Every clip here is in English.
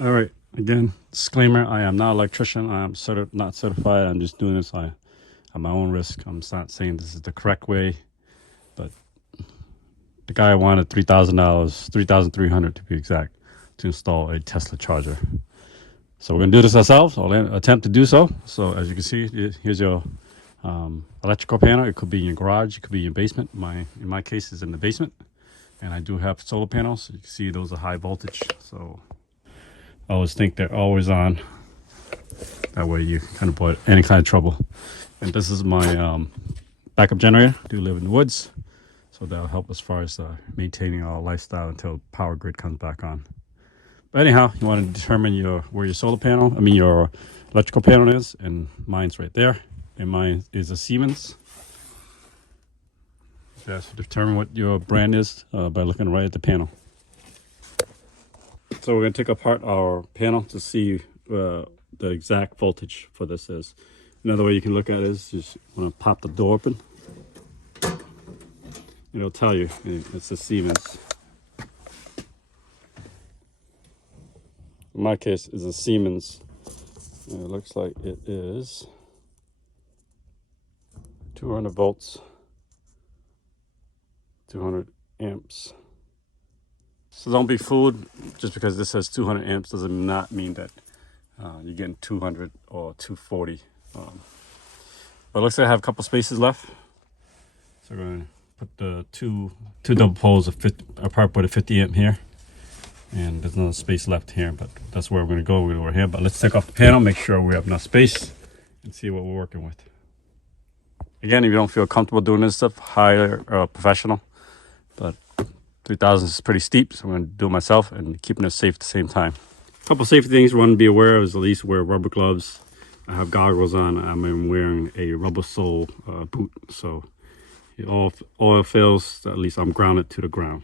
All right, again, disclaimer, I am not an electrician. I am not certified. I'm just doing this at my own risk. I'm not saying this is the correct way, but the guy wanted $3,000, 3,300 to be exact, to install a Tesla charger. So we're gonna do this ourselves. I'll attempt to do so. So as you can see, here's your electrical panel. It could be in your garage, it could be in your basement. In my case, is in the basement, and I do have solar panels. You can see those are high voltage, so I always think they're always on. That way you kind of avoid any kind of trouble. And this is my backup generator. I do live in the woods, so that'll help as far as maintaining our lifestyle until power grid comes back on. But anyhow, you want to determine where your electrical panel is, and mine's right there. And mine is a Siemens. You have to determine what your brand is by looking right at the panel. So we're going to take apart our panel to see the exact voltage for this is. Another way you can look at it is just want to pop the door open. It'll tell you it's a Siemens. In my case, it's a Siemens. And it looks like it is 200 volts, 200 amps. So don't be fooled. Just because this says 200 amps does not mean that you're getting 200 or 240. But it looks like I have a couple spaces left. So we're going to put the two double poles apart with a 50 amp here. And there's no space left here, but that's where we're going to go. We're going to go over here. But let's take off the panel, make sure we have enough space, and see what we're working with. Again, if you don't feel comfortable doing this stuff, hire a professional. But 3,000 is pretty steep, so I'm going to do it myself and keeping it safe at the same time. A couple safety things we want to be aware of is at least wear rubber gloves. I have goggles on. I'm wearing a rubber sole boot, so if oil fails, at least I'm grounded to the ground.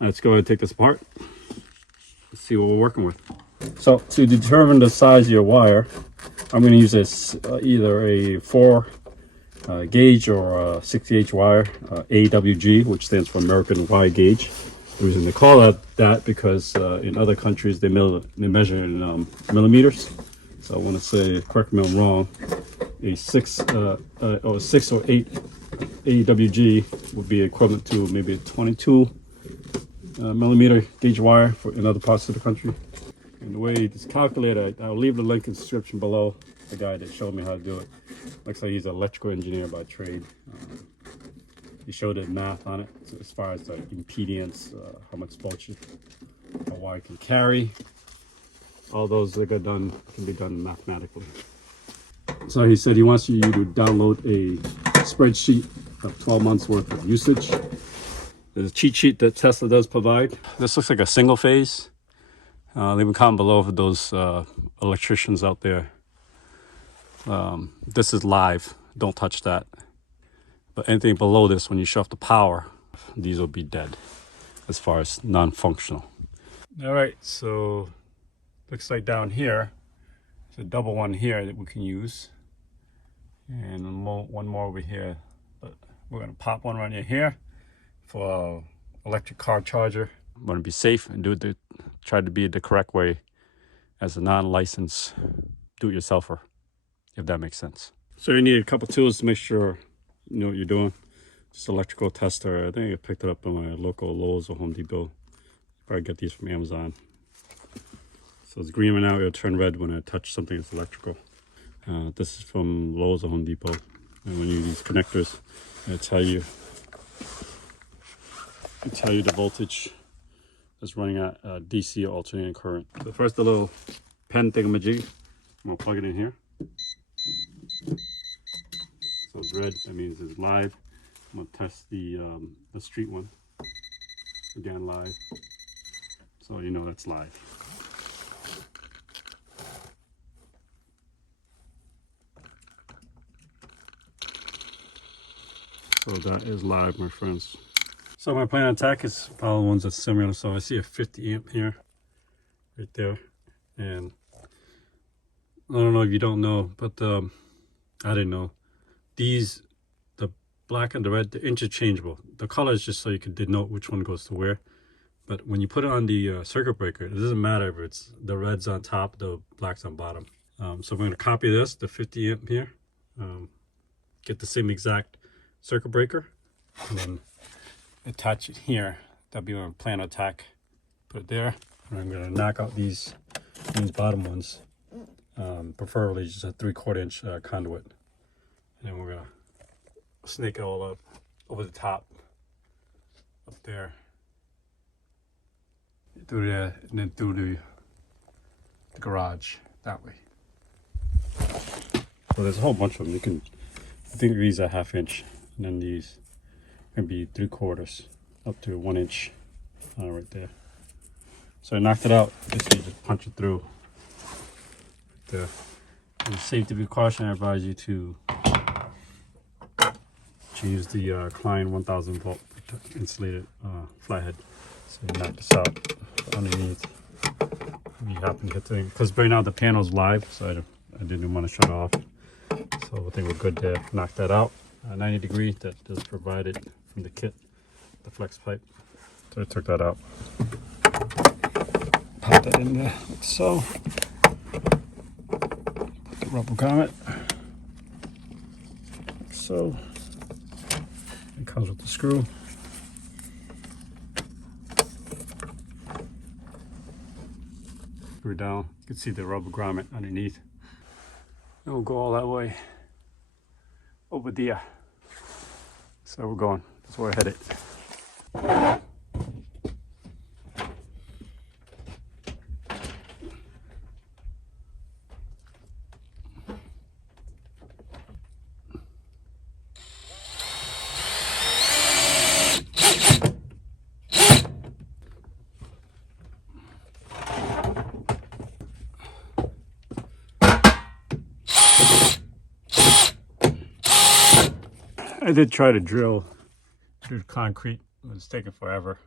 Let's go ahead and take this apart. Let's see what we're working with. So to determine the size of your wire, I'm going to use this either a 4 gauge or a 60H wire, AWG, which stands for American Wire Gauge. The reason they call it that because in other countries they measure in millimeters. So I want to say, correct me if I'm wrong, a 6 or 8 AWG would be equivalent to maybe a 22 millimeter gauge wire in other parts of the country. And the way it's calculated, I'll leave the link in the description below. The guy that showed me how to do it. Looks like he's an electrical engineer by trade. He showed it math on it, so as far as the impedance, how much voltage a wire can carry. All those that can be done mathematically. So he said he wants you to download a spreadsheet of 12 months worth of usage. There's a cheat sheet that Tesla does provide. This looks like a single phase. Leave a comment below for those electricians out there. This is live. Don't touch that. But anything below this, when you shut off the power, these will be dead as far as non-functional. All right, so looks like down here, there's a double one here that we can use. And one more over here. But we're going to pop one right in here for an electric car charger. I'm going to be safe and try to be the correct way as a non-licensed do-it-yourselfer, if that makes sense. So you need a couple tools to make sure you know what you're doing. Just electrical tester. I think I picked it up in my local Lowe's or Home Depot. Probably get these from Amazon. So it's green right now. It'll turn red when I touch something that's electrical. This is from Lowe's or Home Depot. And when you use these connectors, it'll tell you the voltage that's running at DC or alternating current. So first, the little pen thingamajig. I'm gonna plug it in here. So it's red. That means it's live. I'm gonna test the street one. Again, live. So you know that's live. So that is live, my friends. So my plan of attack is probably ones that's similar. So I see a 50 amp here, right there. And I don't know if you don't know, but I didn't know. These, the black and the red, they're interchangeable. The color is just so you can denote which one goes to where. But when you put it on the circuit breaker, it doesn't matter if it's the red's on top, the black's on bottom. So we're going to copy this, the 50 amp here, get the same exact circuit breaker, and then attach it here. That'll be on plan attack. Put it there. And I'm going to knock out these bottom ones, preferably just a 3/4 inch conduit. And then we're going to snake it all up over the top, up there, through there, and then through the garage that way. So there's a whole bunch of them. You can, I think these are 1/2 inch, and then these can be 3/4 up to 1 inch right there. So I knocked it out. Basically, just punch it through. Right there. And safety precaution, I advise you to use the Klein 1000 volt insulated flathead. So you knock this out underneath. You happen to hit the, because right now the panel's live, so I didn't want to shut off. So I think we're good there. Knock that out. 90 degree, that is provided from the kit, the flex pipe. So I took that out. Pop that in there, like so. Put the rubber grommet, like so. It comes with the screw. Screw down. You can see the rubber grommet underneath. And we'll go all that way over there. So we're going. That's where we're headed. I did try to drill through concrete. It's taking forever.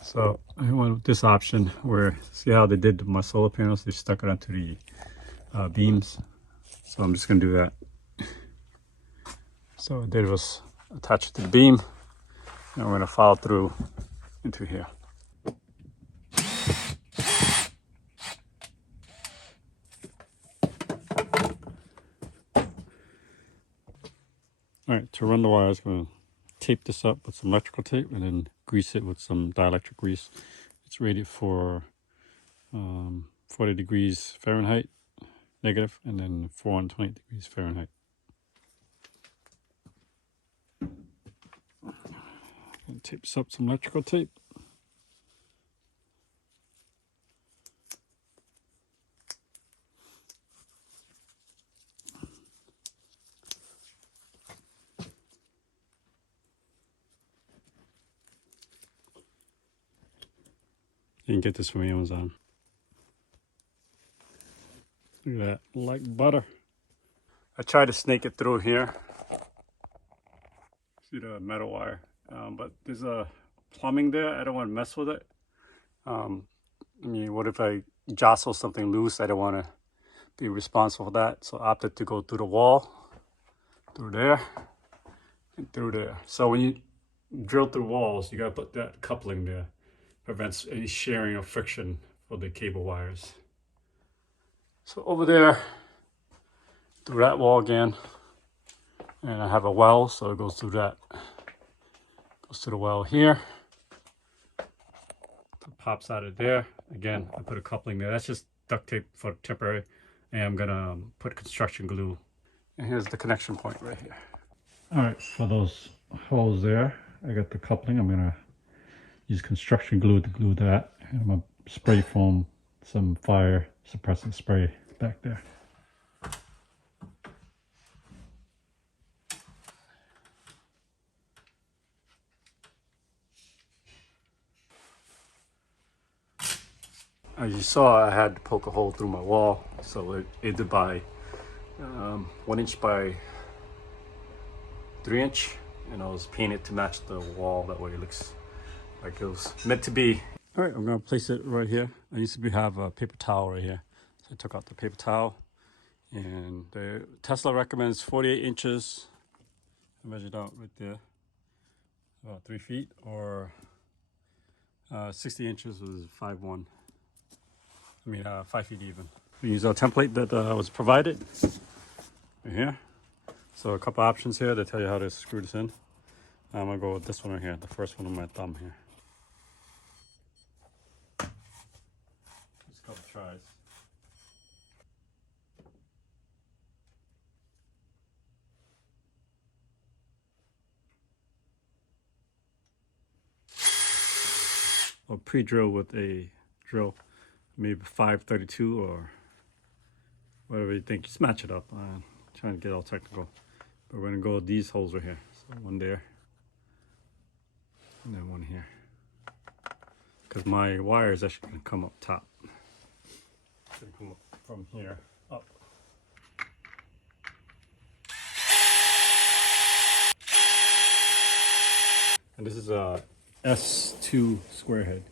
So I went with this option where, see how they did my solar panels? They stuck it onto the beams. So I'm just going to do that. So what I did was attach it to the beam, and we're going to follow through into here. All right, to run the wires, I'm going to tape this up with some electrical tape and then grease it with some dielectric grease. It's rated for 40 degrees Fahrenheit negative, and then 420 degrees Fahrenheit. And tape this up with some electrical tape. You can get this from Amazon. Look at that, like butter. I tried to snake it through here. See the metal wire, but there's a plumbing there. I don't want to mess with it. I mean, what if I jostle something loose? I don't want to be responsible for that. So I opted to go through the wall, through there, and through there. So when you drill through walls, you gotta put that coupling there. Prevents any sharing or friction for the cable wires. So over there, through that wall again, and I have a well, so it goes through that. Goes to the well here. It pops out of there. Again, I put a coupling there. That's just duct tape for temporary. And I'm gonna put construction glue. And here's the connection point right here. All right, for those holes there, I got the coupling. I'm gonna use construction glue to glue that. And I'm gonna spray foam some fire suppressant spray back there. As you saw, I had to poke a hole through my wall, so it did by 1 inch by 3 inch, and I was painted to match the wall. That way it looks like it was meant to be. All right, I'm gonna place it right here. I used to have a paper towel right here, so I took out the paper towel, and the Tesla recommends 48 inches. I measured out right there, about 3 feet, or 60 inches was 5'1". I mean 5 feet even. We use our template that was provided right here. So a couple options here to tell you how to screw this in. I'm gonna go with this one right here, the first one on my thumb here. Just a couple tries. Or pre-drill with a drill, maybe 532 or whatever you think. Just match it up. Trying to get all technical, but we're gonna go with these holes right here. So one there, and then one here, because my wire is actually gonna come up top. It's gonna come up from here up. And this is a S2 square head.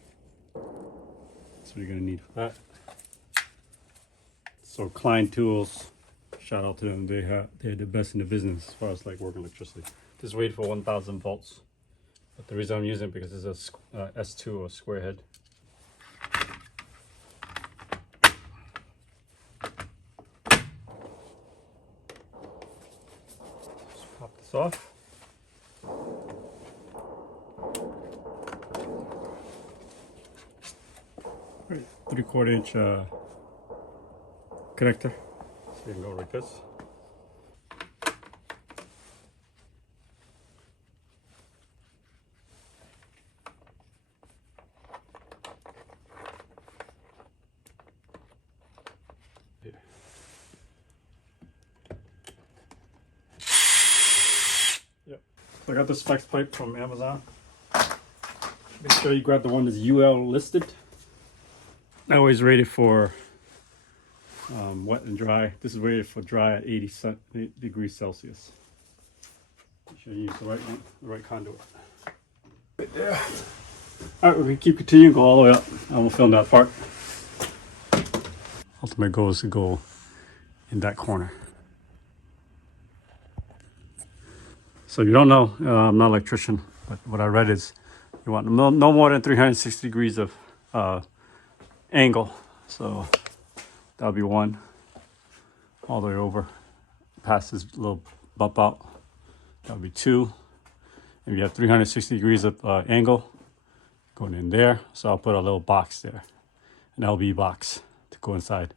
That's what you're gonna need for that. So Klein Tools, shout out to them. They're the best in the business as far as like working electricity. This is rated for 1,000 volts, but the reason I'm using it because it's a S2 or square head. Just pop this off. Right, 3/4 inch connector. So you can go like this. Yeah. Yep. So I got this flex pipe from Amazon. Make sure you grab the one that's UL listed. I always rated for wet and dry. This is rated for dry at 80 degrees Celsius. Make sure you use the right one, the right conduit. Right there. All right, we're gonna keep continuing, go all the way up. I will film that part. Ultimate goal is to go in that corner. So you don't know, I'm not an electrician, but what I read is you want no more than 360 degrees of angle. So that'll be one, all the way over past this little bump out. That'll be two. If you have 360 degrees of angle going in there, so I'll put a little box there, an LB box to go inside.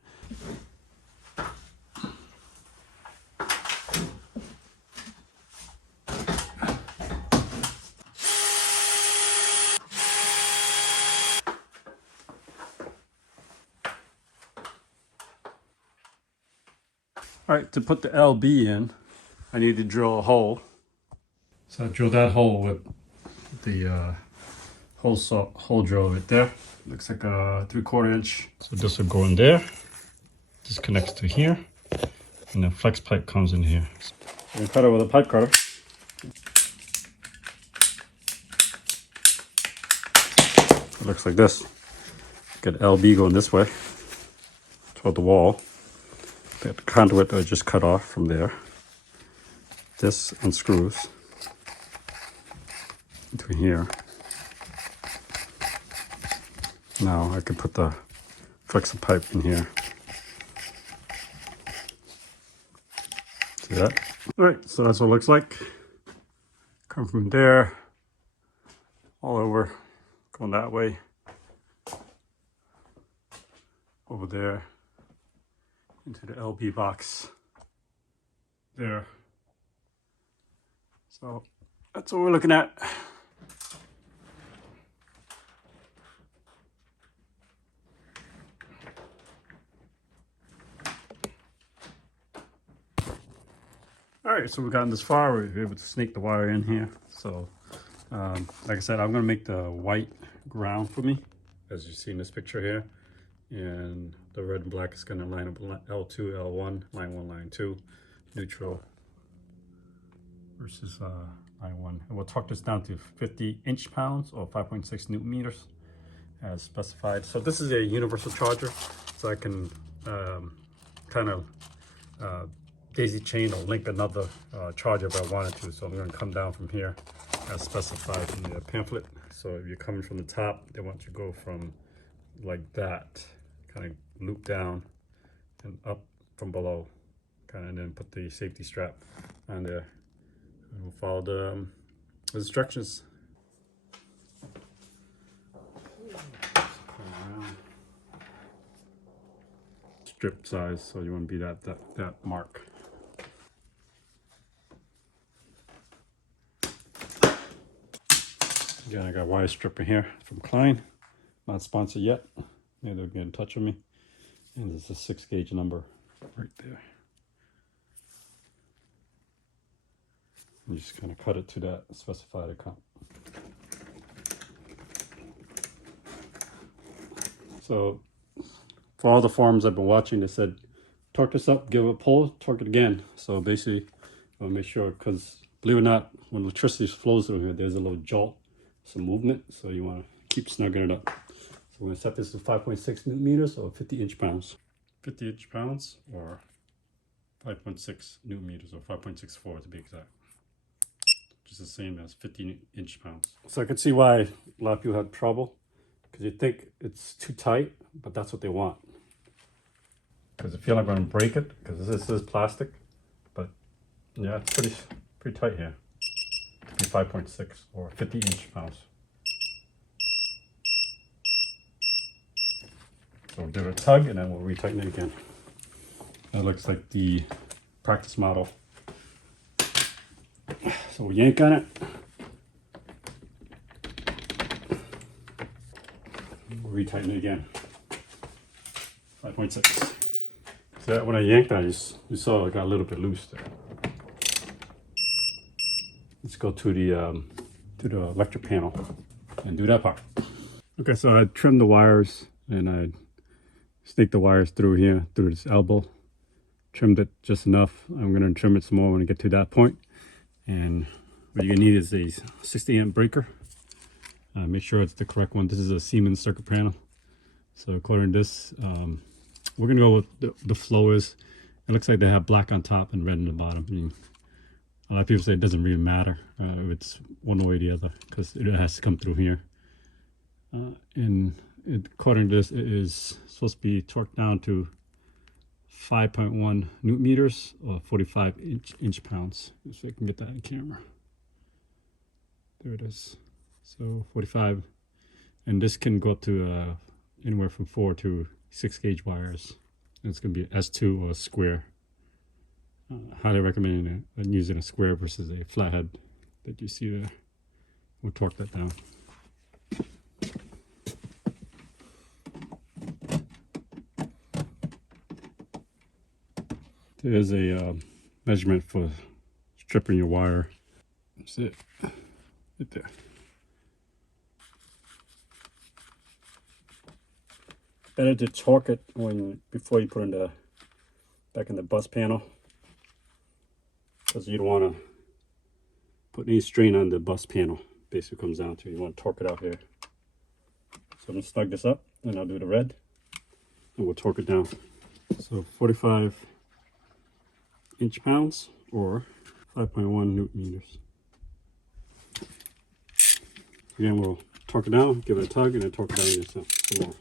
All right, to put the LB in, I need to drill a hole. So I drilled that hole with the hole drill right there. Looks like a 3/4 inch. So this will go in there. This connects to here, and the flex pipe comes in here. So I'm gonna cut it with a pipe cutter. It looks like this. Got LB going this way toward the wall. The conduit that I just cut off from there. This unscrews between here. Now I can put the flexi pipe in here. See that? All right, so that's what it looks like. Come from there, all over, going that way, over there, into the LB box there. So that's what we're looking at. All right, so we've gotten this far. We're able to snake the wire in here. So like I said, I'm gonna make the white ground for me, as you see in this picture here. And the red and black is gonna line up L2, L1, line 1, line 2, neutral versus line 1. And we'll torque this down to 50 inch-pounds or 5.6 Newton meters as specified. So this is a universal charger, so I can kind of daisy chain or link another charger if I wanted to. So I'm gonna come down from here as specified in the pamphlet. So if you're coming from the top, they want you to go from like that, kind of loop down and up from below, kind of, and then put the safety strap on there. And we'll follow the instructions. Strip size, so you want to be that mark. Again, I got wire stripper here from Klein, not sponsored yet. Maybe they'll get in touch with me. And there's a 6-gauge number right there. You just kind of cut it to that specified account. So for all the forums I've been watching, they said, torque this up, give it a pull, torque it again. So basically, I'll make sure, because believe it or not, when electricity flows through here, there's a little jolt, some movement. So you want to keep snugging it up. So we're going to set this to 5.6 newton meters or 50 inch-pounds. 50 inch-pounds or 5.6 newton meters or 5.64 to be exact. Which is the same as 50 inch-pounds. So I can see why a lot of people have trouble, because you think it's too tight, but that's what they want. Because I feel like I'm going to break it, because this is plastic. But yeah, it's pretty tight here. It could be 5.6 or 50 inch-pounds. So we'll give it a tug and then we'll retighten it again. That looks like the practice model. So we'll yank on it. We'll retighten it again. 5.6. So when I yanked on it, you saw it got a little bit loose there. Let's go to the electric panel and do that part. Okay, so I trimmed the wires and I snaked the wires through here, through this elbow. Trimmed it just enough. I'm going to trim it some more when I get to that point. And what you're going to need is a 60 amp breaker. Make sure it's the correct one. This is a Siemens circuit panel. So according to this, we're going to go with the flow is. It looks like they have black on top and red on the bottom. I mean, a lot of people say it doesn't really matter if it's one way or the other, because it has to come through here. According to this, it is supposed to be torqued down to 5.1 newton meters or 45 inch-pounds. So I can get that on camera. There it is. So 45, and this can go up to anywhere from 4 to 6 gauge wires. And it's going to be an S2 or a square. Highly recommend using a square versus a flathead that you see there. We'll torque that down. There's a measurement for stripping your wire. That's it, right there. Better to torque it before you put it back in the bus panel, because you don't want to put any strain on the bus panel. Basically comes down to, you want to torque it out here. So I'm going to snug this up and I'll do the red and we'll torque it down. So 45 inch-pounds or 5.1 newton meters. Again, we'll torque it down, give it a tug, and then torque it down yourself some more.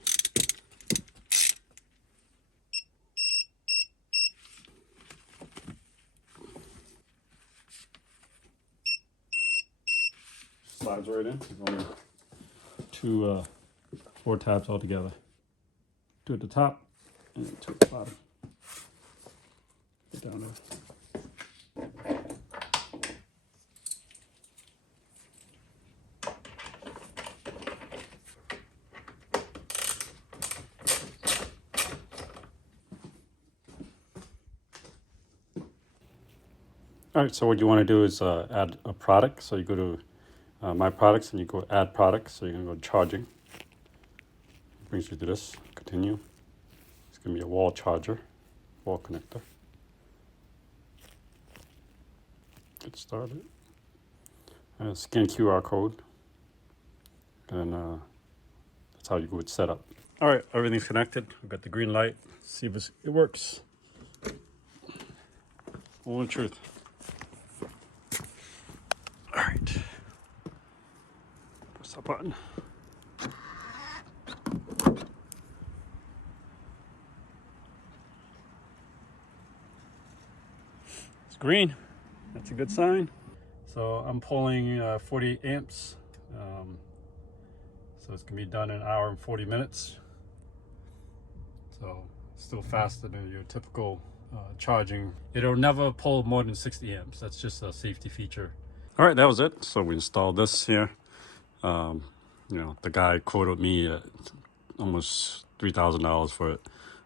Slides right in. There's only 4 tabs altogether. 2 at the top and 2 at the bottom. Get down there. All right, so what you want to do is add a product. So you go to My Products and you go Add Products. So you're going to go to Charging. It brings you to this. Continue. It's going to be a wall charger, wall connector. Get started. Scan QR code. And that's how you go with setup. All right, everything's connected. We've got the green light. See if it works. All the truth. All right. Press Stop button. It's green. That's a good sign. So I'm pulling 48 amps. So it's gonna be done in an hour and 40 minutes. So still faster than your typical charging. It'll never pull more than 60 amps. That's just a safety feature. All right, that was it. So we installed this here. You know, the guy quoted me almost $3,000 for it.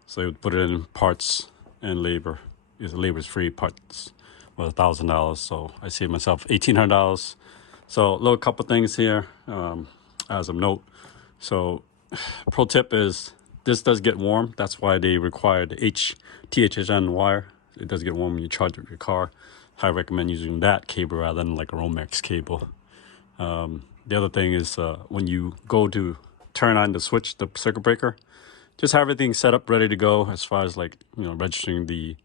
So he would put it in parts and labor. The labor is free. Parts was $1,000. So I saved myself $1,800. So a little couple things here as a note. So pro tip is this does get warm. That's why they require the THN wire. It does get warm when you charge your car. I recommend using that cable rather than like a Romex cable. The other thing is when you go to turn on the switch, the circuit breaker, just have everything set up ready to go as far as like, you know, registering the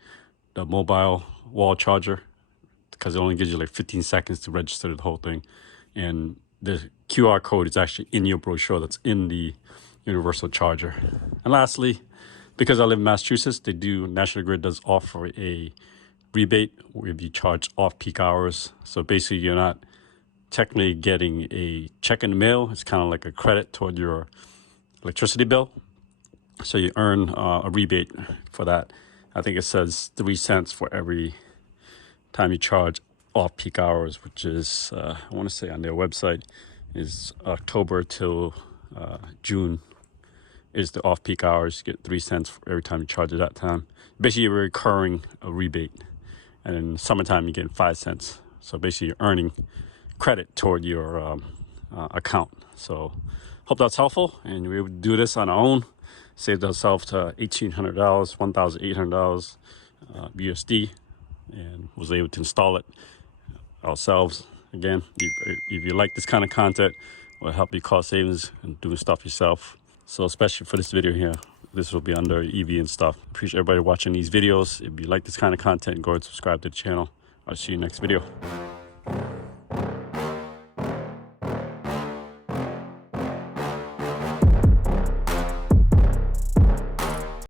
mobile wall charger, because it only gives you like 15 seconds to register the whole thing. And the QR code is actually in your brochure that's in the universal charger. And lastly, because I live in Massachusetts, National Grid does offer a rebate where you charge off-peak hours. So basically you're not technically getting a check in the mail. It's kind of like a credit toward your electricity bill. So you earn a rebate for that. I think it says 3 cents for every time you charge off-peak hours, which is, I want to say on their website, is October till June is the off-peak hours. You get 3 cents for every time you charge at that time. Basically, you're recurring a rebate. And in summertime, you get 5 cents. So basically, you're earning credit toward your account. So hope that's helpful. And we would do this on our own. Saved ourselves to $1,800, $1,800 USD, and was able to install it ourselves. Again, if you like this kind of content, it will help you cost savings and doing stuff yourself. So especially for this video here, this will be under EV and stuff. Appreciate everybody watching these videos. If you like this kind of content, go ahead and subscribe to the channel. I'll see you next video.